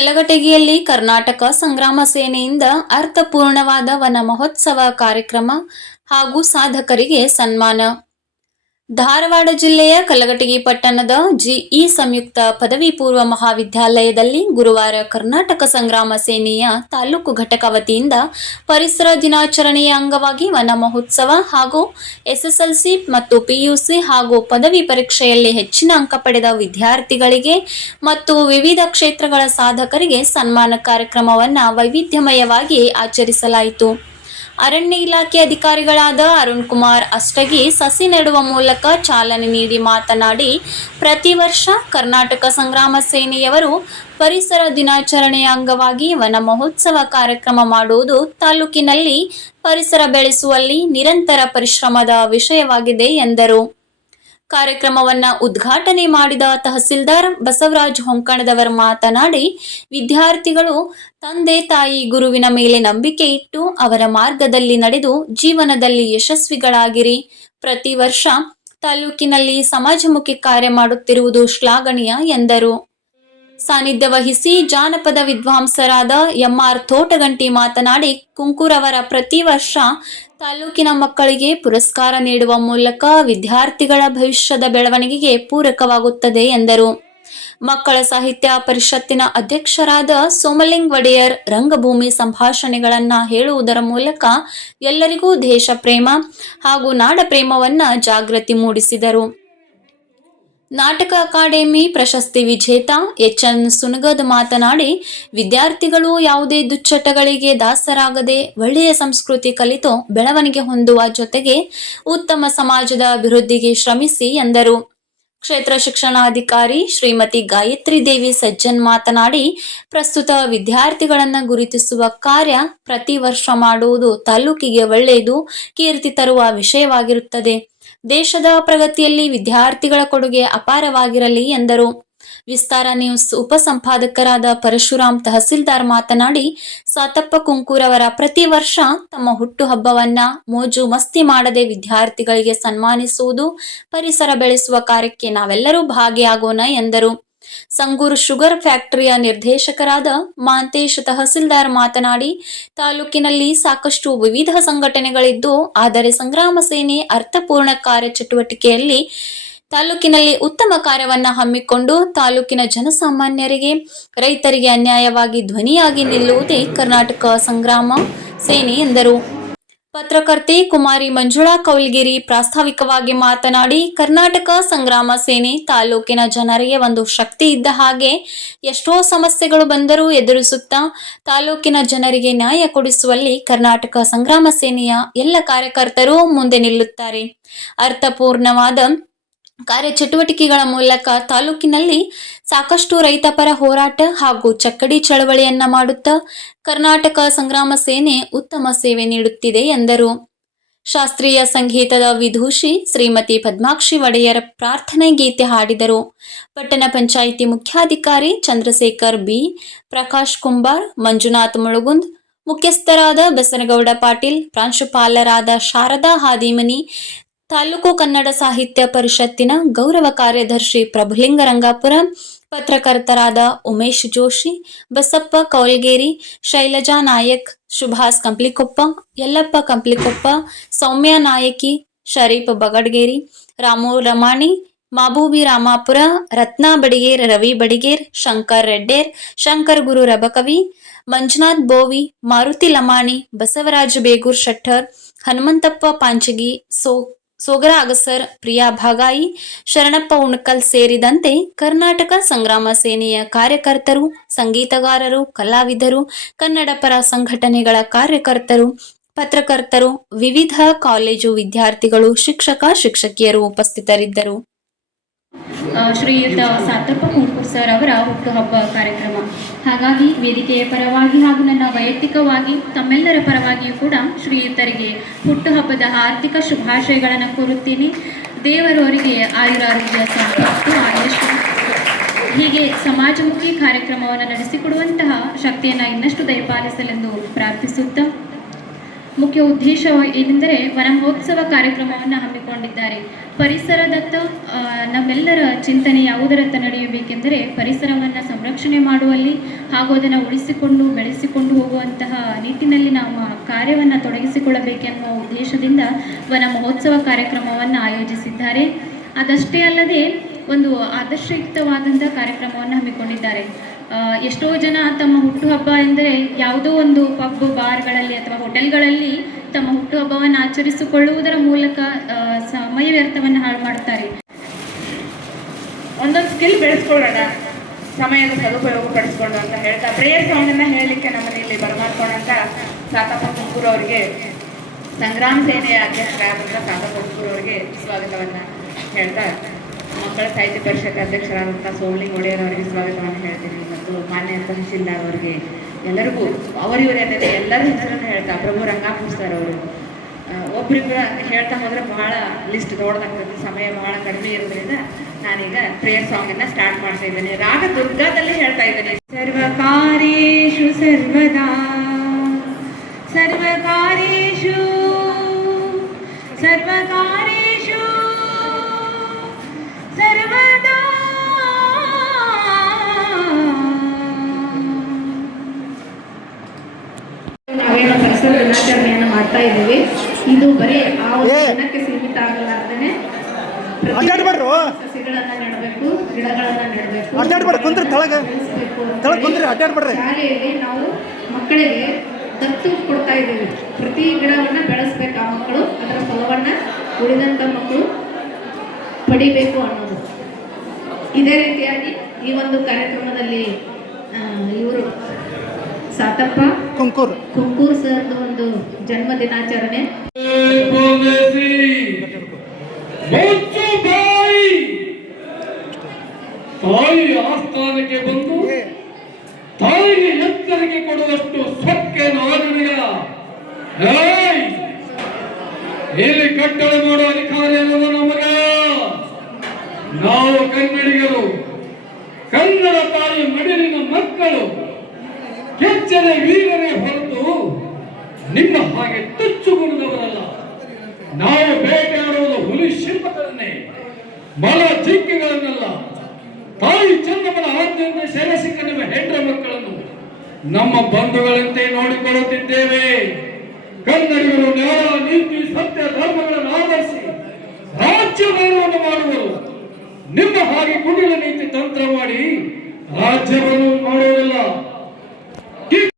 ಕಲ್ಲಘಟಗಿಯಲ್ಲಿ ಕರ್ನಾಟಕ ಸಂಗ್ರಾಮ ಸೇನೆಯಿಂದ ಅರ್ಥಪೂರ್ಣವಾದ ವನ ಮಹೋತ್ಸವ ಕಾರ್ಯಕ್ರಮ ಹಾಗೂ ಸಾಧಕರಿಗೆ ಸನ್ಮಾನ. ಧಾರವಾಡ ಜಿಲ್ಲೆಯ ಕಲ್ಲಘಟಗಿ ಪಟ್ಟಣದ ಜಿಇ ಸಂಯುಕ್ತ ಪದವಿ ಪೂರ್ವ ಮಹಾವಿದ್ಯಾಲಯದಲ್ಲಿ ಗುರುವಾರ ಕರ್ನಾಟಕ ಸಂಗ್ರಾಮ ಸೇನೆಯ ತಾಲೂಕು ಘಟಕ ವತಿಯಿಂದ ಪರಿಸರ ದಿನಾಚರಣೆಯ ಅಂಗವಾಗಿ ವನ ಮಹೋತ್ಸವ ಹಾಗೂ ಎಸ್ಎಸ್ಎಲ್ಸಿ ಮತ್ತು ಪಿಯುಸಿ ಹಾಗೂ ಪದವಿ ಪರೀಕ್ಷೆಯಲ್ಲಿ ಹೆಚ್ಚಿನ ಅಂಕ ಪಡೆದ ವಿದ್ಯಾರ್ಥಿಗಳಿಗೆ ಮತ್ತು ವಿವಿಧ ಕ್ಷೇತ್ರಗಳ ಸಾಧಕರಿಗೆ ಸನ್ಮಾನ ಕಾರ್ಯಕ್ರಮವನ್ನು ವೈವಿಧ್ಯಮಯವಾಗಿ ಆಚರಿಸಲಾಯಿತು. ಅರಣ್ಯ ಇಲಾಖೆ ಅಧಿಕಾರಿಗಳಾದ ಅರುಣ್ ಕುಮಾರ್ ಅಷ್ಟಗಿ ಸಸಿ ನೆಡುವ ಮೂಲಕ ಚಾಲನೆ ನೀಡಿ ಮಾತನಾಡಿ, ಪ್ರತಿ ವರ್ಷ ಕರ್ನಾಟಕ ಸಂಗ್ರಾಮ ಸೇನೆಯವರು ಪರಿಸರ ದಿನಾಚರಣೆಯ ಅಂಗವಾಗಿ ವನ ಮಹೋತ್ಸವ ಕಾರ್ಯಕ್ರಮ ಮಾಡುವುದು ತಾಲೂಕಿನಲ್ಲಿ ಪರಿಸರ ಬೆಳೆಸುವಲ್ಲಿ ನಿರಂತರ ಪರಿಶ್ರಮದ ವಿಷಯವಾಗಿದೆ ಎಂದರು. ಕಾರ್ಯಕ್ರಮವನ್ನು ಉದ್ಘಾಟನೆ ಮಾಡಿದ ತಹಸೀಲ್ದಾರ್ ಬಸವರಾಜ್ ಹೊಂಕಣದವರು ಮಾತನಾಡಿ, ವಿದ್ಯಾರ್ಥಿಗಳು ತಂದೆ ತಾಯಿ ಗುರುವಿನ ಮೇಲೆ ನಂಬಿಕೆ ಇಟ್ಟು ಅವರ ಮಾರ್ಗದಲ್ಲಿ ನಡೆದು ಜೀವನದಲ್ಲಿ ಯಶಸ್ವಿಗಳಾಗಿರಿ. ಪ್ರತಿ ವರ್ಷ ತಾಲೂಕಿನಲ್ಲಿ ಸಮಾಜಮುಖಿ ಕಾರ್ಯ ಮಾಡುತ್ತಿರುವುದು ಶ್ಲಾಘನೀಯ ಎಂದರು. ಸಾನ್ನಿಧ್ಯ ವಹಿಸಿ ಜಾನಪದ ವಿದ್ವಾಂಸರಾದ ಎಂಆರ್ ತೋಟಗಂಟಿ ಮಾತನಾಡಿ, ಕುಂಕೂರವರ ಪ್ರತಿ ವರ್ಷ ತಾಲೂಕಿನ ಮಕ್ಕಳಿಗೆ ಪುರಸ್ಕಾರ ನೀಡುವ ಮೂಲಕ ವಿದ್ಯಾರ್ಥಿಗಳ ಭವಿಷ್ಯದ ಬೆಳವಣಿಗೆಗೆ ಪೂರಕವಾಗುತ್ತದೆ ಎಂದರು. ಮಕ್ಕಳ ಸಾಹಿತ್ಯ ಪರಿಷತ್ತಿನ ಅಧ್ಯಕ್ಷರಾದ ಸೋಮಲಿಂಗ್ ಒಡೆಯರ್ ರಂಗಭೂಮಿ ಸಂಭಾಷಣೆಗಳನ್ನು ಹೇಳುವುದರ ಮೂಲಕ ಎಲ್ಲರಿಗೂ ದೇಶ ಪ್ರೇಮ ಹಾಗೂ ನಾಡ ಪ್ರೇಮವನ್ನು ಜಾಗೃತಿ ಮೂಡಿಸಿದರು. ನಾಟಕ ಅಕಾಡೆಮಿ ಪ್ರಶಸ್ತಿ ವಿಜೇತ ಎಚ್.ಎನ್. ಸುನಗದ್ ಮಾತನಾಡಿ, ವಿದ್ಯಾರ್ಥಿಗಳು ಯಾವುದೇ ದುಶ್ಚಟಗಳಿಗೆ ದಾಸರಾಗದೆ ಒಳ್ಳೆಯ ಸಂಸ್ಕೃತಿ ಕಲಿತು ಬೆಳವಣಿಗೆ ಹೊಂದುವ ಜೊತೆಗೆ ಉತ್ತಮ ಸಮಾಜದ ಅಭಿವೃದ್ಧಿಗೆ ಶ್ರಮಿಸಿ ಎಂದರು. ಕ್ಷೇತ್ರ ಶಿಕ್ಷಣಾಧಿಕಾರಿ ಶ್ರೀಮತಿ ಗಾಯತ್ರಿ ದೇವಿ ಸಜ್ಜನ್ ಮಾತನಾಡಿ, ಪ್ರಸ್ತುತ ವಿದ್ಯಾರ್ಥಿಗಳನ್ನು ಗುರುತಿಸುವ ಕಾರ್ಯ ಪ್ರತಿ ವರ್ಷ ಮಾಡುವುದು ತಾಲೂಕಿಗೆ ಒಳ್ಳೆಯದು, ಕೀರ್ತಿ ತರುವ ವಿಷಯವಾಗಿರುತ್ತದೆ. ದೇಶದ ಪ್ರಗತಿಯಲ್ಲಿ ವಿದ್ಯಾರ್ಥಿಗಳ ಕೊಡುಗೆ ಅಪಾರವಾಗಿರಲಿ ಎಂದರು. ವಿಸ್ತಾರ ನ್ಯೂಸ್ ಉಪಸಂಪಾದಕರಾದ ಪರಶುರಾಮ್ ತಹಸೀಲ್ದಾರ್ ಮಾತನಾಡಿ, ಸಾತಪ್ಪ ಕುಂಕೂರವರ ಪ್ರತಿ ವರ್ಷ ತಮ್ಮ ಹುಟ್ಟುಹಬ್ಬವನ್ನ ಮೋಜು ಮಸ್ತಿ ಮಾಡದೆ ವಿದ್ಯಾರ್ಥಿಗಳಿಗೆ ಸನ್ಮಾನಿಸುವುದು, ಪರಿಸರ ಬೆಳೆಸುವ ಕಾರ್ಯಕ್ಕೆ ನಾವೆಲ್ಲರೂ ಭಾಗಿಯಾಗೋಣ ಎಂದರು. ಸಂಗೂರು ಶುಗರ್ ಫ್ಯಾಕ್ಟರಿಯ ನಿರ್ದೇಶಕರಾದ ಮಾಂತೇಶ್ ತಹಸೀಲ್ದಾರ್ ಮಾತನಾಡಿ, ತಾಲೂಕಿನಲ್ಲಿ ಸಾಕಷ್ಟು ವಿವಿಧ ಸಂಘಟನೆಗಳಿದ್ದು, ಆದರೆ ಸಂಗ್ರಾಮ ಸೇನೆ ಅರ್ಥಪೂರ್ಣ ಕಾರ್ಯಚಟುವಟಿಕೆಯಲ್ಲಿ ತಾಲೂಕಿನಲ್ಲಿ ಉತ್ತಮ ಕಾರ್ಯವನ್ನು ಹಮ್ಮಿಕೊಂಡು ತಾಲೂಕಿನ ಜನಸಾಮಾನ್ಯರಿಗೆ, ರೈತರಿಗೆ ಅನ್ಯಾಯವಾಗಿ ಧ್ವನಿಯಾಗಿ ನಿಲ್ಲುವುದೇ ಕರ್ನಾಟಕ ಸಂಗ್ರಾಮ ಸೇನೆ ಎಂದರು. ಪತ್ರಕರ್ತೆ ಕುಮಾರಿ ಮಂಜುಳಾ ಕೌಲ್ಗಿರಿ ಪ್ರಾಸ್ತಾವಿಕವಾಗಿ ಮಾತನಾಡಿ, ಕರ್ನಾಟಕ ಸಂಗ್ರಾಮ ಸೇನೆ ತಾಲೂಕಿನ ಜನರಿಗೆ ಒಂದು ಶಕ್ತಿ ಇದ್ದ ಹಾಗೆ, ಎಷ್ಟೋ ಸಮಸ್ಯೆಗಳು ಬಂದರೂ ಎದುರಿಸುತ್ತಾ ತಾಲೂಕಿನ ಜನರಿಗೆ ನ್ಯಾಯ ಕೊಡಿಸುವಲ್ಲಿ ಕರ್ನಾಟಕ ಸಂಗ್ರಾಮ ಸೇನೆಯ ಎಲ್ಲ ಕಾರ್ಯಕರ್ತರು ಮುಂದೆ ನಿಲ್ಲುತ್ತಾರೆ. ಅರ್ಥಪೂರ್ಣವಾದ ಕಾರ್ಯಚಟುವಟಿಕೆಗಳ ಮೂಲಕ ತಾಲೂಕಿನಲ್ಲಿ ಸಾಕಷ್ಟು ರೈತಪರ ಹೋರಾಟ ಹಾಗೂ ಚಕ್ಕಡಿ ಚಳವಳಿಯನ್ನ ಮಾಡುತ್ತಾ ಕರ್ನಾಟಕ ಸಂಗ್ರಾಮ ಸೇನೆ ಉತ್ತಮ ಸೇವೆ ನೀಡುತ್ತಿದೆ ಎಂದರು. ಶಾಸ್ತ್ರೀಯ ಸಂಗೀತದ ವಿದೂಷಿ ಶ್ರೀಮತಿ ಪದ್ಮಾಕ್ಷಿ ಒಡೆಯರ್ ಪ್ರಾರ್ಥನೆ ಗೀತೆ ಹಾಡಿದರು. ಪಟ್ಟಣ ಪಂಚಾಯಿತಿ ಮುಖ್ಯಾಧಿಕಾರಿ ಚಂದ್ರಶೇಖರ್ ಬಿ, ಪ್ರಕಾಶ್ ಕುಂಬಾರ್, ಮಂಜುನಾಥ್ ಮುಳುಗುಂದ್, ಮುಖ್ಯಸ್ಥರಾದ ಬಸನಗೌಡ ಪಾಟೀಲ್, ಪ್ರಾಂಶುಪಾಲರಾದ ಶಾರದಾ ಹಾದಿಮನಿ, ತಾಲೂಕು ಕನ್ನಡ ಸಾಹಿತ್ಯ ಪರಿಷತ್ತಿನ ಗೌರವ ಕಾರ್ಯದರ್ಶಿ ಪ್ರಭುಲಿಂಗ ರಂಗಾಪುರ, ಪತ್ರಕರ್ತರಾದ ಉಮೇಶ್ ಜೋಶಿ, ಬಸಪ್ಪ ಕೌಲ್ಗೇರಿ, ಶೈಲಜಾ ನಾಯಕ್, ಸುಭಾಸ್ ಕಂಪ್ಲಿಕೊಪ್ಪ, ಯಲ್ಲಪ್ಪ ಕಂಪ್ಲಿಕೊಪ್ಪ, ಸೌಮ್ಯ ನಾಯಕಿ, ಶರೀಫ್ ಬಗಡ್ಗೇರಿ, ರಾಮು ರಮಾಣಿ, ಮಾಬೂಬಿ ರಾಮಾಪುರ, ರತ್ನಾ ಬಡಿಗೇರ್, ರವಿ ಬಡಿಗೇರ್, ಶಂಕರ್ ರೆಡ್ಡೇರ್, ಶಂಕರ್ ಗುರು ರಬಕವಿ, ಮಂಜುನಾಥ್ ಬೋವಿ, ಮಾರುತಿ ಲಮಾಣಿ, ಬಸವರಾಜ ಬೇಗೂರ್ ಶೆಟ್ಟರ್, ಹನುಮಂತಪ್ಪ ಪಾಂಚಗಿ, ಸೋಗರ ಅಗಸರ್, ಪ್ರಿಯಾ ಭಾಗಾಯಿ, ಶರಣಪ್ಪ ಉಣಕಲ್ ಸೇರಿದಂತೆ ಕರ್ನಾಟಕ ಸಂಗ್ರಾಮ ಸೇನೆಯ ಕಾರ್ಯಕರ್ತರು, ಸಂಗೀತಗಾರರು, ಕಲಾವಿದರು, ಕನ್ನಡ ಪರ ಸಂಘಟನೆಗಳ ಕಾರ್ಯಕರ್ತರು, ಪತ್ರಕರ್ತರು, ವಿವಿಧ ಕಾಲೇಜು ವಿದ್ಯಾರ್ಥಿಗಳು, ಶಿಕ್ಷಕಿಯರು ಉಪಸ್ಥಿತರಿದ್ದರು. ಶ್ರೀಯುತ ಸಾತಪ್ಪ ಕುಂಕೂರ್ ಸರ್ ಅವರ ಹುಟ್ಟುಹಬ್ಬ ಕಾರ್ಯಕ್ರಮ. ಹಾಗಾಗಿ ವೇದಿಕೆಯ ಪರವಾಗಿ ಹಾಗೂ ನನ್ನ ವೈಯಕ್ತಿಕವಾಗಿ ತಮ್ಮೆಲ್ಲರ ಪರವಾಗಿಯೂ ಕೂಡ ಶ್ರೀಯುತರಿಗೆ ಹುಟ್ಟುಹಬ್ಬದ ಆರ್ಥಿಕ ಶುಭಾಶಯಗಳನ್ನು ಕೋರುತ್ತೀನಿ. ದೇವರು ಅವರಿಗೆ ಆಯುರಾರೋಗ್ಯ ಸಂಪತ್ತು ಆಯುಷ್ಯ ಹೀಗೆ ಸಮಾಜಮುಖಿ ಕಾರ್ಯಕ್ರಮವನ್ನು ನಡೆಸಿಕೊಡುವಂತಹ ಶಕ್ತಿಯನ್ನು ಇನ್ನಷ್ಟು ದಯಪಾಲಿಸಲೆಂದು ಪ್ರಾರ್ಥಿಸುತ್ತಾ, ಮುಖ್ಯ ಉದ್ದೇಶ ಏನೆಂದರೆ ವನ ಮಹೋತ್ಸವ ಕಾರ್ಯಕ್ರಮವನ್ನು ಹಮ್ಮಿಕೊಂಡು ಹಮ್ಮಿಕೊಂಡಿದ್ದಾರೆ. ಪರಿಸರದತ್ತ ನಮ್ಮೆಲ್ಲರ ಚಿಂತನೆ ಯಾವುದರತ್ತ ನಡೆಯಬೇಕೆಂದರೆ ಪರಿಸರವನ್ನು ಸಂರಕ್ಷಣೆ ಮಾಡುವಲ್ಲಿ ಹಾಗೂ ಅದನ್ನು ಉಳಿಸಿಕೊಂಡು ಬೆಳೆಸಿಕೊಂಡು ಹೋಗುವಂತಹ ನಿಟ್ಟಿನಲ್ಲಿ ನಮ್ಮ ಕಾರ್ಯವನ್ನು ತೊಡಗಿಸಿಕೊಳ್ಳಬೇಕೆನ್ನುವ ಉದ್ದೇಶದಿಂದ ವನ ಮಹೋತ್ಸವ ಕಾರ್ಯಕ್ರಮವನ್ನು ಆಯೋಜಿಸಿದ್ದಾರೆ. ಅದಷ್ಟೇ ಅಲ್ಲದೆ ಒಂದು ಆದರ್ಶಯುಕ್ತವಾದಂಥ ಕಾರ್ಯಕ್ರಮವನ್ನು ಹಮ್ಮಿಕೊಂಡಿದ್ದಾರೆ. ಎಷ್ಟೋ ಜನ ತಮ್ಮ ಹುಟ್ಟುಹಬ್ಬ ಎಂದರೆ ಯಾವುದೋ ಒಂದು ಪಬ್ ಬಾರ್ಗಳಲ್ಲಿ ಅಥವಾ ಹೋಟೆಲ್ಗಳಲ್ಲಿ ತಮ್ಮ ಹುಟ್ಟುಹಬ್ಬವನ್ನು ಆಚರಿಸಿಕೊಳ್ಳುವುದರ ಮೂಲಕ ಸಮಯ ವ್ಯರ್ಥವನ್ನು ಹಾಳು ಮಾಡ್ತಾರೆ. ಒಂದೊಂದು ಸ್ಕಿಲ್ ಬೆಳೆಸ್ಕೊಳ್ಳೋಣ, ಸಮಯದ ಸದುಪಯೋಗ ಪಡಿಸ್ಕೊಂಡು ಅಂತ ಹೇಳ್ತಾ ಪ್ರೇಯರ್ ಸಾಂಗನ್ನು ಹೇಳಲಿಕ್ಕೆ ನಮ್ಮನೆಯಲ್ಲಿ ಬರಮಾಡ್ಕೊಂಡಂತ ಸಾತಪ್ಪ ಕುಂಕೂರು ಅವರಿಗೆ, ಸಂಗ್ರಾಮ ಸೇನೆಯ ಅಧ್ಯಕ್ಷರಾದಂಥ ಸಾತಪ್ಪ ಕುಂಕೂರು ಅವರಿಗೆ ಸ್ವಾಗತವನ್ನು ಹೇಳ್ತಾ, ಮಕ್ಕಳ ಸಾಹಿತ್ಯ ಪರಿಷತ್ ಅಧ್ಯಕ್ಷರಾದಂಥ ಸೋಮಲಿಂಗ ಒಡೆಯರ್ ಅವರಿಗೆ ಸ್ವಾಗತವನ್ನು ಹೇಳ್ತೀನಿ ಮತ್ತು ಮಾನ್ಯ ತಹಶೀಲ್ದಾರ್ ಅವರಿಗೆ, ಎಲ್ಲರಿಗೂ ಅವರಿವರೇನಿದೆ ಎಲ್ಲರ ಹೆಸರನ್ನು ಹೇಳ್ತಾ ಪ್ರಭು ರಂಗಾಪುರ ಸರ್ ಅವರು, ಒಬ್ಬರಿಬ್ಬರ ಹೇಳ್ತಾ ಹೋದರೆ ಬಹಳ ಲಿಸ್ಟ್ ದೊಡ್ಡದಾಗ್ತದೆ, ಸಮಯ ಬಹಳ ಕಡಿಮೆ ಇರೋದ್ರಿಂದ ನಾನೀಗ ಪ್ರೇಯರ್ ಸಾಂಗನ್ನು ಸ್ಟಾರ್ಟ್ ಮಾಡ್ತಾ ಇದ್ದೇನೆ. ರಾಗ ದುರ್ಗಾದಲ್ಲಿ ಹೇಳ್ತಾ ಇದ್ದೇನೆ. ಸರ್ವಕಾರ್ಯೇಷು ಸರ್ವದಾ ಸರ್ವಕಾರ್ಯೇಷು ಸರ್ವಕಾರ್ಯೇಷು ಸರ್ವದಾ ನಾವೇನೋ ಪರಿಸರ ದಿನಾಚರಣೆಯನ್ನು ಮಾಡ್ತಾ ಇದ್ದೀವಿ. ಇದು ಬರೀ ಆ ಒಂದು ದಿನಕ್ಕೆ ಸೀಮಿತ ಆಗಲಾರ್ದೇ ಸಸಿಗಳನ್ನು ನೆಡಬೇಕು, ಗಿಡಗಳನ್ನು ನೆಡಬೇಕು. ಶಾಲೆಯಲ್ಲಿ ನಾವು ಮಕ್ಕಳಿಗೆ ದತ್ತು ಕೊಡ್ತಾ ಇದ್ದೀವಿ. ಪ್ರತಿ ಗಿಡವನ್ನು ಬೆಳೆಸ್ಬೇಕು ಆ ಮಕ್ಕಳು, ಅದರ ಫಲವನ್ನು ಉಳಿದಂಥ ಮಕ್ಕಳು ಪಡಿಬೇಕು ಅನ್ನೋದು. ಇದೇ ರೀತಿಯಾಗಿ ಈ ಒಂದು ಕಾರ್ಯಕ್ರಮದಲ್ಲಿ ಇವರು ಸಾತಪ್ಪ ಕುಂಕೂರು ಸರ್ದು ಒಂದು ಜನ್ಮ ದಿನಾಚರಣೆ. ತಾಯಿ ಆಸ್ಥಾನಕ್ಕೆ ಬಂದು ತಾಯಿಗೆ ಎಚ್ಚರಿಕೆ ಕೊಡುವಷ್ಟು ಸೊಕ್ಕೆ ನಾಗರಿಕ ಇಲ್ಲಿ ಕಟ್ಟಳೆ ಮಾಡುವ ಅಧಿಕಾರಿ ಅನ್ನೋದು ನಮಗ. ನಾವು ಕನ್ನಡಿಗರು, ಕನ್ನಡ ತಾಯಿ ಮಡಿಲಿನ ಮಕ್ಕಳು, ಕೆಚ್ಚದ ವೀರರೇ ಹೊರತು ನಿಮ್ಮ ಹಾಗೆ ತುಚ್ಚು ಗುಣದವರಲ್ಲ. ನಾವು ಬೇಟೆಯಾಡುವುದು ಹುಲಿ ಶಿಲ್ಪಗಳನ್ನೇ, ಮಲ ಜಿಂಕೆಗಳನ್ನೆಲ್ಲ. ತಾಯಿ ಚಂದಮ್ಮನ ಆಜ್ಞೆಯನ್ನು ಸೆರೆಸಿಕ್ಕ ನಿಮ್ಮ ಹೆಂಡ್ರ ಮಕ್ಕಳನ್ನು ನಮ್ಮ ಬಂಧುಗಳಂತೆ ನೋಡಿಕೊಳ್ಳುತ್ತಿದ್ದೇವೆ. ಕನ್ನಡಿಗರು ನ್ಯಾಯ, ನೀತಿ, ಸತ್ಯ, ಧರ್ಮಗಳನ್ನು ಆಧರಿಸಿ ರಾಜ್ಯಭಾರವನ್ನು ಮಾಡುವರು. ನಿಮ್ಮ ಹಾಗೆ ಕುಟಿಲ ನೀತಿ ತಂತ್ರ ಮಾಡಿ ರಾಜ್ಯವನ್ನು ಮಾಡುವುದಿಲ್ಲ.